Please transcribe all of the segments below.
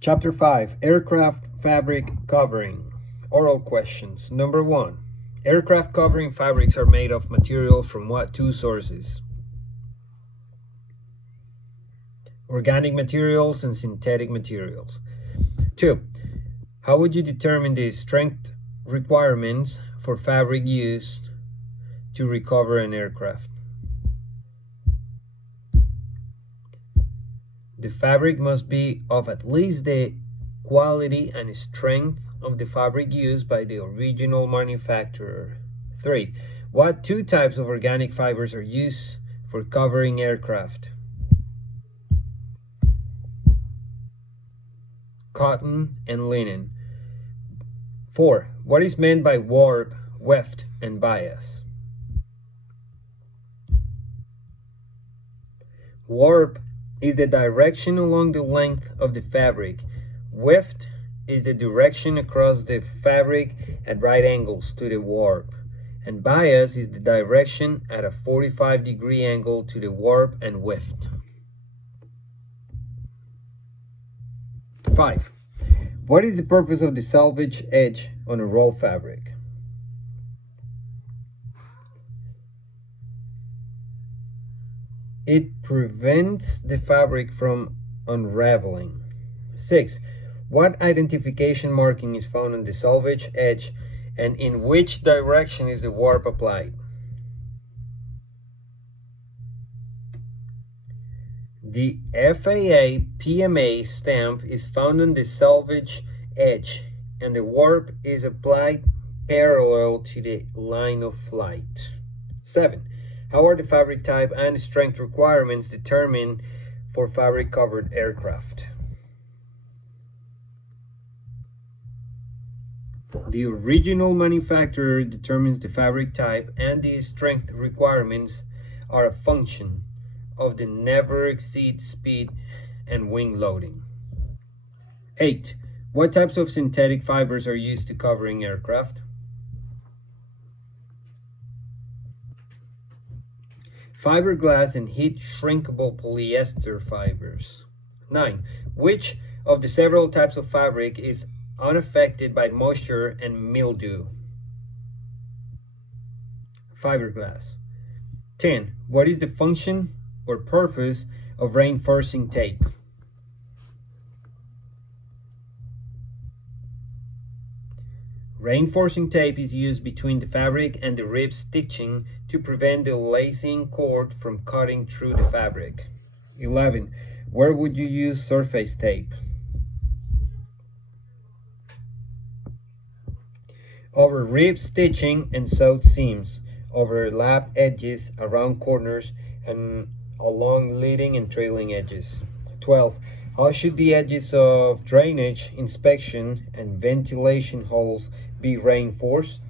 Chapter 5, Aircraft Fabric Covering. Oral questions. Number 1. Aircraft covering fabrics are made of materials from what two sources? Organic materials and synthetic materials. 2. How would you determine the strength requirements for fabric used to recover an aircraft? The fabric must be of at least the quality and strength of the fabric used by the original manufacturer. 3. What two types of organic fibers are used for covering aircraft? Cotton and linen. 4. What is meant by warp, weft, and bias? Warp is the direction along the length of the fabric. Weft is the direction across the fabric at right angles to the warp. And bias is the direction at a 45-degree angle to the warp and weft. 5. What is the purpose of the salvage edge on a roll fabric? It prevents the fabric from unraveling. 6. What identification marking is found on the salvage edge, and in which direction is the warp applied? The FAA PMA stamp is found on the salvage edge, and the warp is applied parallel to the line of flight. 7. How are the fabric type and strength requirements determined for fabric-covered aircraft? The original manufacturer determines the fabric type, and the strength requirements are a function of the never exceed speed and wing loading. 8. What types of synthetic fibers are used to covering aircraft? Fiberglass and heat shrinkable polyester fibers. 9. Which of the several types of fabric is unaffected by moisture and mildew? Fiberglass. 10. What is the function or purpose of reinforcing tape? Reinforcing tape is used between the fabric and the rib stitching to prevent the lacing cord from cutting through the fabric. 11. Where would you use surface tape? Over rib stitching and sewed seams, over lap edges, around corners, and along leading and trailing edges. 12. How should the edges of drainage, inspection, and ventilation holes be reinforced?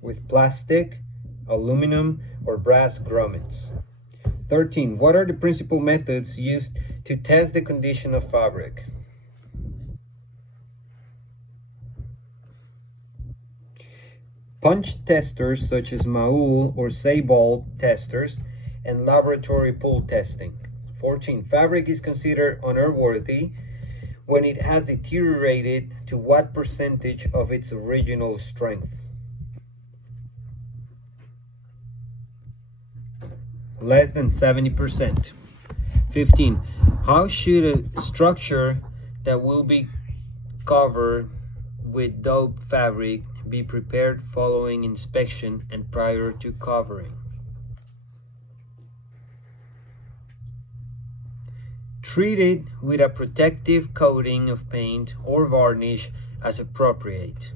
With plastic, aluminum, or brass grommets. 13. What are the principal methods used to test the condition of fabric? Punch testers such as Maul or Seibald testers, and laboratory pull testing. 14. Fabric is considered unairworthy when it has deteriorated to what percentage of its original strength? Less than 70%. 15. How should a structure that will be covered with dope fabric be prepared following inspection and prior to covering? Treat it with a protective coating of paint or varnish as appropriate.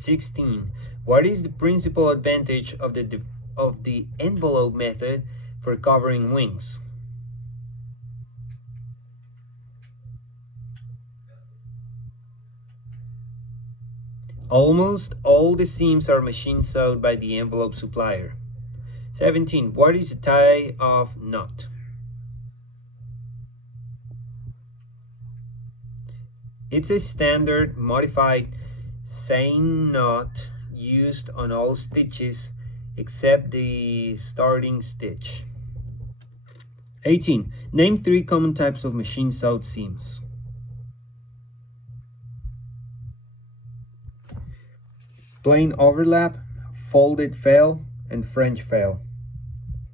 16. What is the principal advantage of the envelope method for covering wings? Almost all the seams are machine sewed by the envelope supplier. 17. What is a tie-off knot? It's a standard modified seine knot used on all stitches except the starting stitch. 18. Name 3 common types of machine sawed seams. Plain overlap, folded fail, and French fail.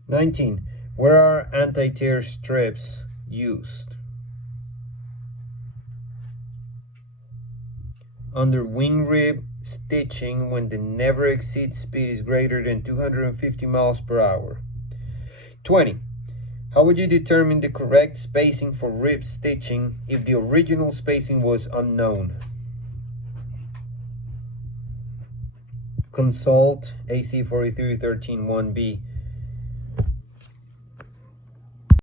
19. Where are anti-tear strips used? Under wing rib stitching when the never exceed speed is greater than 250 miles per hour. 20. How would you determine the correct spacing for rib stitching if the original spacing was unknown? Consult AC 4313 1B.